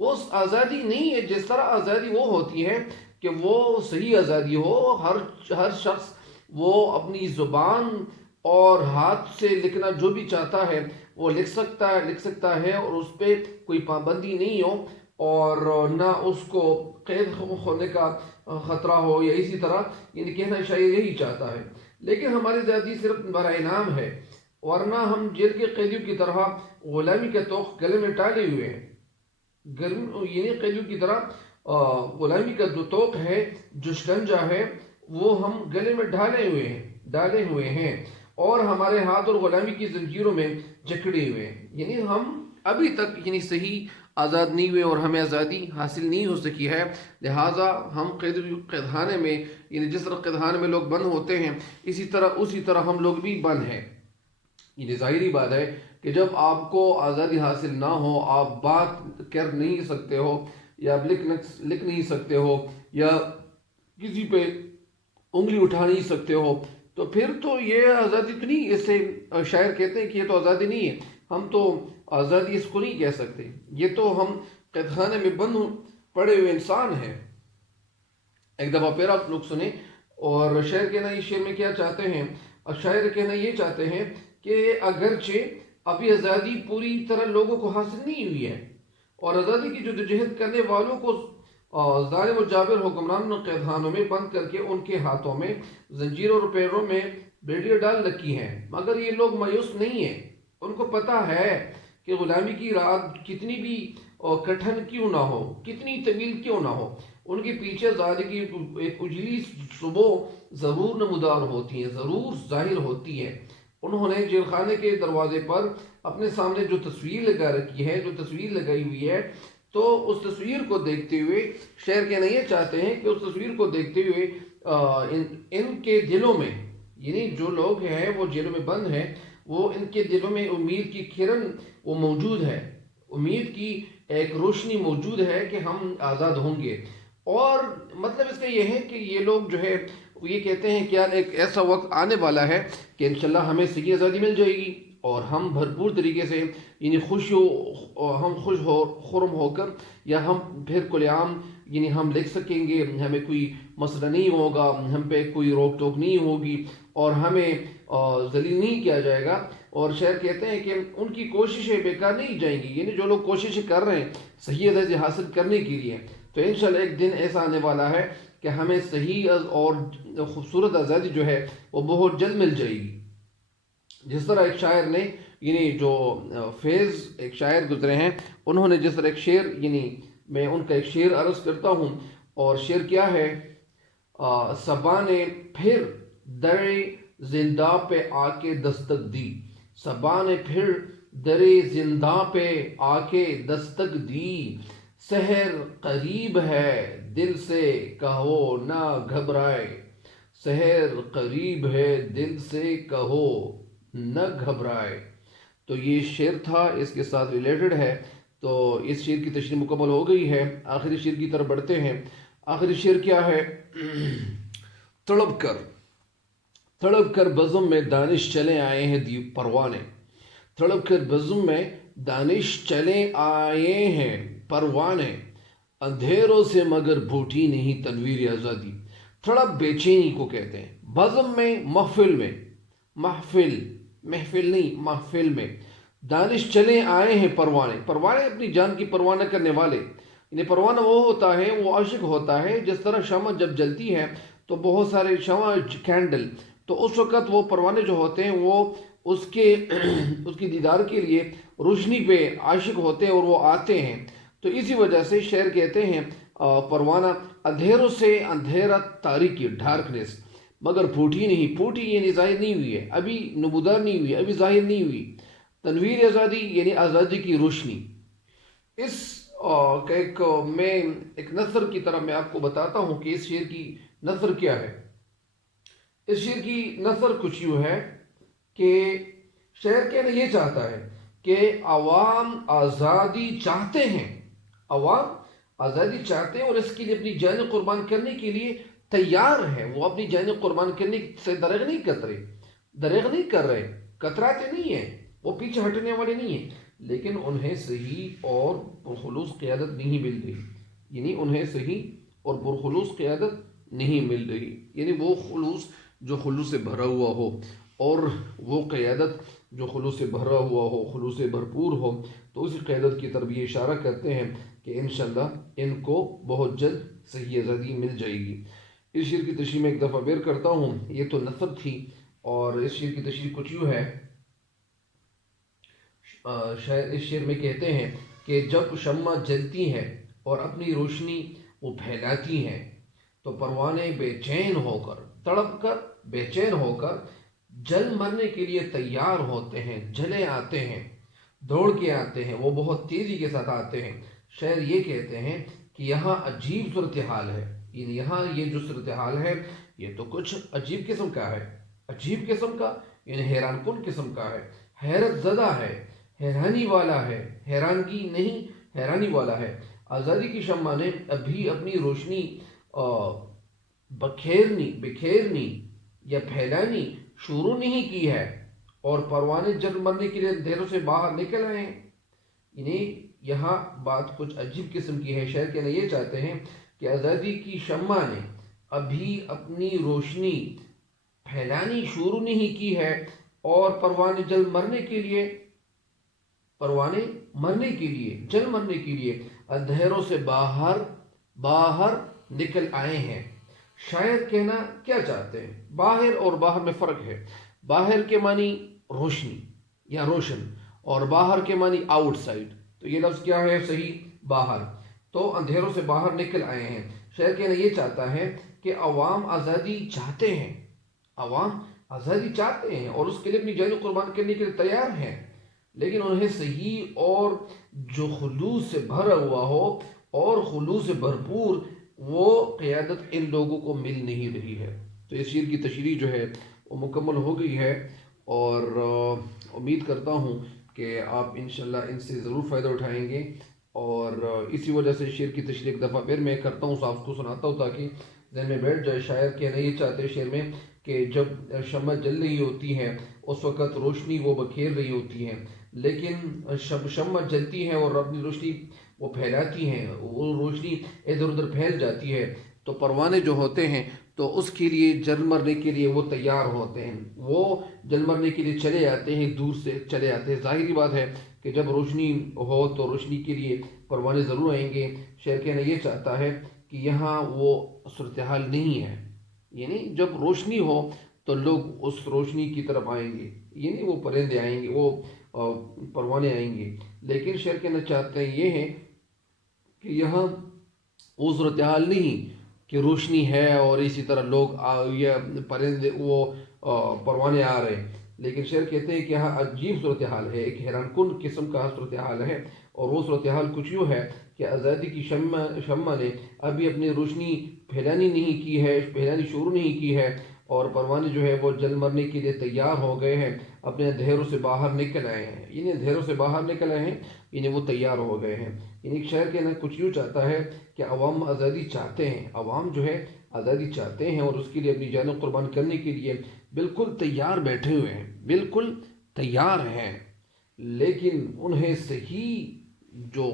وہ آزادی نہیں ہے جس طرح آزادی وہ ہوتی ہے کہ وہ صحیح آزادی ہو، ہر شخص وہ اپنی زبان اور ہاتھ سے لکھنا جو بھی چاہتا ہے وہ لکھ سکتا ہے اور اس پہ کوئی پابندی نہیں ہو اور نہ اس کو قید ہونے کا خطرہ ہو، یا اسی طرح یعنی کہنا شاید یہی چاہتا ہے. لیکن ہماری زیادتی صرف برائے نام ہے، ورنہ ہم جیل کے قیدیوں کی طرح غلامی کے توق گلے میں ٹالے ہوئے ہیں. یعنی قیدیوں کی طرح غلامی کا جو توق ہے، جو شکنجا ہے، وہ ہم گلے میں ڈالے ہوئے ہیں اور ہمارے ہاتھ اور غلامی کی زنجیروں میں جکڑے ہوئے ہیں. یعنی ہم ابھی تک یعنی صحیح آزاد نہیں ہوئے اور ہمیں آزادی حاصل نہیں ہو سکی ہے. لہٰذا ہم قید خانے میں، یعنی جس طرح قید خانے میں لوگ بند ہوتے ہیں اسی طرح ہم لوگ بھی بند ہیں. یہ ظاہری بات ہے کہ جب آپ کو آزادی حاصل نہ ہو، آپ بات کر نہیں سکتے ہو، یا آپ لکھ نہیں سکتے ہو، یا کسی پہ انگلی اٹھا نہیں سکتے ہو، تو پھر تو یہ آزادی تو نہیں. اس سے شاعر کہتے ہیں کہ یہ تو آزادی نہیں ہے، ہم تو آزادی اس کو نہیں کہہ سکتے، یہ تو ہم قید خانے میں بند پڑے ہوئے انسان ہیں. ایک دفعہ پھر آپ لوگ سنیں. اور شاعر کہنا اس شعر میں کیا چاہتے ہیں؟ شاعر کہنا یہ چاہتے ہیں کہ اگرچہ ابھی آزادی پوری طرح لوگوں کو حاصل نہیں ہوئی ہے، اور آزادی کی جدوجہد کرنے والوں کو ظالم و جابر حکمرانوں نے قید خانوں میں بند کر کے ان کے ہاتھوں میں زنجیروں اور پیروں میں بیڑیاں ڈال رکھی ہیں، مگر یہ لوگ مایوس نہیں ہیں. ان کو پتہ ہے کہ غلامی کی رات کتنی بھی کٹھن کیوں نہ ہو، کتنی طویل کیوں نہ ہو، ان کے پیچھے آزادی کی ایک اجلی صبح ضرور نمودار ہوتی ہے، ضرور ظاہر ہوتی ہے. انہوں نے جیل خانے کے دروازے پر اپنے سامنے جو تصویر لگا رکھی ہے، جو تصویر لگائی ہوئی ہے، تو اس تصویر کو دیکھتے ہوئے شعر کہنا یہ چاہتے ہیں کہ اس تصویر کو دیکھتے ہوئے ان کے دلوں میں، یعنی جو لوگ ہیں وہ جیلوں میں بند ہیں، وہ ان کے دلوں میں امید کی کرن وہ موجود ہے، امید کی ایک روشنی موجود ہے کہ ہم آزاد ہوں گے. اور مطلب اس کا یہ ہے کہ یہ لوگ جو ہے یہ کہتے ہیں کہ یار ایک ایسا وقت آنے والا ہے کہ انشاءاللہ ہمیں صحیح آزادی مل جائے گی، اور ہم بھرپور طریقے سے یعنی ہم خوش ہو خرم ہو کر، یا ہم پھر کھلے عام یعنی ہم لکھ سکیں گے، ہمیں کوئی مسئلہ نہیں ہوگا، ہم پہ کوئی روک ٹوک نہیں ہوگی، اور ہمیں ذلیل نہیں کیا جائے گا. اور شاعر کہتے ہیں کہ ان کی کوششیں بیکار نہیں جائیں گی، یعنی جو لوگ کوششیں کر رہے ہیں صحیح آزادی حاصل کرنے کے لیے، تو انشاءاللہ ایک دن ایسا آنے والا ہے کہ ہمیں صحیح اور خوبصورت آزادی جو ہے وہ بہت جلد مل جائے گی. جس طرح ایک شاعر نے یعنی جو فیض ایک شاعر گزرے ہیں، انہوں نے جس طرح ایک شعر یعنی میں ان کا ایک شعر عرض کرتا ہوں. اور شعر کیا ہے؟ صبا نے پھر در زندہ پہ آ کے دستک دی، صبا نے پھر در زندہ پہ آ کے دستک دی، سحر قریب ہے دل سے کہو نہ گھبرائے، سحر قریب ہے دل سے کہو نہ گھبرائے. تو یہ شعر تھا، اس کے ساتھ ریلیٹڈ ہے. تو اس شعر کی تشریح مکمل ہو گئی ہے، آخری شعر کی طرف بڑھتے ہیں. آخری شعر کیا ہے؟ تڑپ کر بزم میں دانش چلے آئے ہیں پروانے، تڑپ کر بزم میں دانش چلے آئے ہیں پروانے، اندھیروں سے مگر بھوٹی نہیں تنویر آزادی. تڑپ بے چینی کو کہتے ہیں، بزم میں محفل میں، محفل نہیں محفل میں، دانش چلے آئے ہیں پروانے. پروانے اپنی جان کی پرواہ نہ کرنے والے، یعنی پروانہ وہ ہوتا ہے، وہ عاشق ہوتا ہے. جس طرح شمع جب جلتی ہے تو بہت سارے شمع کینڈل، تو اس وقت وہ پروانے جو ہوتے ہیں وہ اس کی دیدار کے لیے روشنی پہ عاشق ہوتے ہیں اور وہ آتے ہیں. تو اسی وجہ سے شعر کہتے ہیں پروانہ اندھیروں سے اندھیرا تاریکی ڈارکنیس، مگر پھوٹی نہیں، پھوٹی یعنی ظاہر نہیں ہوئی ہے، ابھی نمودار نہیں ہوئی، ابھی ظاہر نہیں ہوئی. تنویر آزادی یعنی آزادی کی روشنی. اس میں ایک نثر کی طرح میں آپ کو بتاتا ہوں کہ اس شعر کی نثر کیا ہے. اس شعر کی نثر کچھ یوں ہے کہ شاعر کہنا یہ چاہتا ہے کہ عوام آزادی چاہتے ہیں، عوام آزادی چاہتے ہیں اور اس کے لیے اپنی جانیں قربان کرنے کے لیے تیار ہیں. وہ اپنی جانیں قربان کرنے سے دریغ نہیں کر رہے، کتراتے نہیں ہیں، وہ پیچھے ہٹنے والے نہیں ہیں. لیکن انہیں صحیح اور پرخلوص قیادت نہیں مل رہی، یعنی انہیں صحیح اور پرخلوص قیادت نہیں مل رہی، یعنی وہ خلوص جو خلوص سے بھرا ہوا ہو اور وہ قیادت جو خلوص سے بھرا ہوا ہو، خلوص سے بھرپور ہو، تو اسی قیادت کی طرف یہ اشارہ کرتے ہیں کہ انشاءاللہ ان کو بہت جلد صحیح آزادی مل جائے گی۔ اس شعر کی تشریح میں ایک دفعہ بیر کرتا ہوں، یہ تو نثر تھی، اور اس شعر کی تشریح کچھ یوں ہے۔ شاعر اس شعر میں کہتے ہیں کہ جب شمع جلتی ہے اور اپنی روشنی وہ پھیلاتی ہیں تو پروانے بے چین ہو کر، تڑپ کر، بے چین ہو کر جل مرنے کے لیے تیار ہوتے ہیں، جلے آتے ہیں، دوڑ کے آتے ہیں، وہ بہت تیزی کے ساتھ آتے ہیں۔ شاعر یہ کہتے ہیں کہ یہاں عجیب صورتحال ہے، یعنی یہاں یہ جو صورتحال ہے یہ تو کچھ عجیب قسم کا ہے، عجیب قسم کا یعنی حیران کن قسم کا ہے، حیرت زدہ ہے، حیرانی والا ہے، حیرانگی نہیں حیرانی والا ہے۔ آزادی کی شمع نے ابھی اپنی روشنی بکھیرنی یا پھیلانی شروع نہیں کی ہے، اور پروانے جل مرنے کے لیے اندھیروں سے باہر نکل آئے ہیں۔ یعنی یہاں بات کچھ عجیب قسم کی ہے۔ شاعر کہنا یہ چاہتے ہیں کہ آزادی کی شمع نے ابھی اپنی روشنی پھیلانی شروع نہیں کی ہے، اور پروانے جل مرنے کے لیے جل مرنے کے لیے اندھیروں سے باہر نکل آئے ہیں۔ شاعر کہنا کیا چاہتے ہیں؟ باہر اور باہر میں فرق ہے۔ باہر کے معنی روشنی یا روشن، اور باہر کے معنی آؤٹ سائڈ، تو یہ لفظ کیا ہے صحیح؟ باہر، تو اندھیروں سے باہر نکل آئے ہیں۔ شاعر کہنا یہ چاہتا ہے کہ عوام آزادی چاہتے ہیں، عوام آزادی چاہتے ہیں اور اس کے لیے اپنی جان قربان کرنے کے لیے تیار ہیں، لیکن انہیں صحیح اور جو خلوص سے بھرا ہوا ہو اور خلوص سے بھرپور وہ قیادت ان لوگوں کو مل نہیں رہی ہے۔ تو اس شعر کی تشریح جو ہے وہ مکمل ہو گئی ہے، اور امید کرتا ہوں کہ آپ انشاءاللہ ان سے ضرور فائدہ اٹھائیں گے، اور اسی وجہ سے شعر کی تشریح ایک دفعہ پھر میں کرتا ہوں، آپ کو سناتا ہوں تاکہ ذہن میں بیٹھ جائے۔ شاعر کہنا یہ چاہتے ہیں شعر میں کہ جب شمع جل رہی ہوتی ہے اس وقت روشنی وہ بکھیر رہی ہوتی ہے، لیکن شمع جلتی ہے اور اپنی روشنی وہ پھیلاتی ہیں، وہ روشنی ادھر ادھر پھیل جاتی ہے، تو پروانے جو ہوتے ہیں تو اس کے لیے جل مرنے کے لیے وہ تیار ہوتے ہیں، وہ جل مرنے کے لیے چلے آتے ہیں، دور سے چلے آتے ہیں۔ ظاہری بات ہے کہ جب روشنی ہو تو روشنی کے لیے پروانے ضرور آئیں گے۔ شاعر کہنا یہ چاہتا ہے کہ یہاں وہ صورتحال نہیں ہے، یعنی جب روشنی ہو تو لوگ اس روشنی کی طرف آئیں گے، یعنی وہ پرندے آئیں گے، وہ پروانے آئیں گے، لیکن شاعر کہنا چاہتے ہیں یہ ہے کہ یہاں وہ صورتحال نہیں کہ روشنی ہے اور اسی طرح لوگ یہ پرندے وہ پروانے آ رہے ہیں، لیکن شاعر کہتے ہیں کہ یہاں عجیب صورتحال ہے، ایک حیران کن قسم کا صورتحال ہے، اور وہ صورتحال کچھ یوں ہے کہ آزادی کی شمع نے ابھی اپنی روشنی پھیلانی شروع نہیں کی ہے، اور پروانے جو ہے وہ جل مرنے کے لیے تیار ہو گئے ہیں، اپنے اندھیروں سے باہر نکل آئے ہیں، یعنی اندھیروں سے باہر نکل آئے ہیں یعنی وہ تیار ہو گئے ہیں۔ یعنی ایک شاعر کہنا کچھ یوں چاہتا ہے کہ عوام آزادی چاہتے ہیں، عوام جو ہے آزادی چاہتے ہیں اور اس کے لیے اپنی جانیں قربان کرنے کے لیے بالکل تیار بیٹھے ہوئے ہیں، بالکل تیار ہیں، لیکن انہیں صحیح جو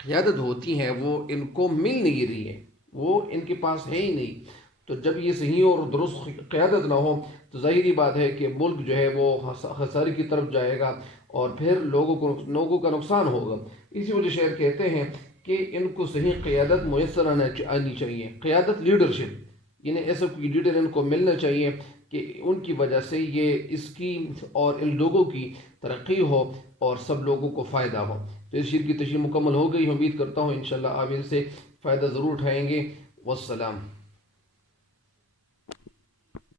قیادت ہوتی ہے وہ ان کو مل نہیں رہی ہے، وہ ان کے پاس ہے ہی نہیں۔ تو جب یہ صحیح اور درست قیادت نہ ہو تو ظاہری بات ہے کہ ملک جو ہے وہ خسارے کی طرف جائے گا، اور پھر لوگوں کا نقصان ہوگا۔ اسی وجہ شاعر کہتے ہیں کہ ان کو صحیح قیادت میسر آنی چاہیے، قیادت لیڈرشپ، یعنی ایسا کوئی لیڈر ان کو ملنا چاہیے کہ ان کی وجہ سے یہ اس کی اور ان لوگوں کی ترقی ہو اور سب لوگوں کو فائدہ ہو۔ تو اس شعر کی تشریح مکمل ہو گئی، امید کرتا ہوں انشاءاللہ آپ ان سے فائدہ ضرور اٹھائیں گے۔ والسلام۔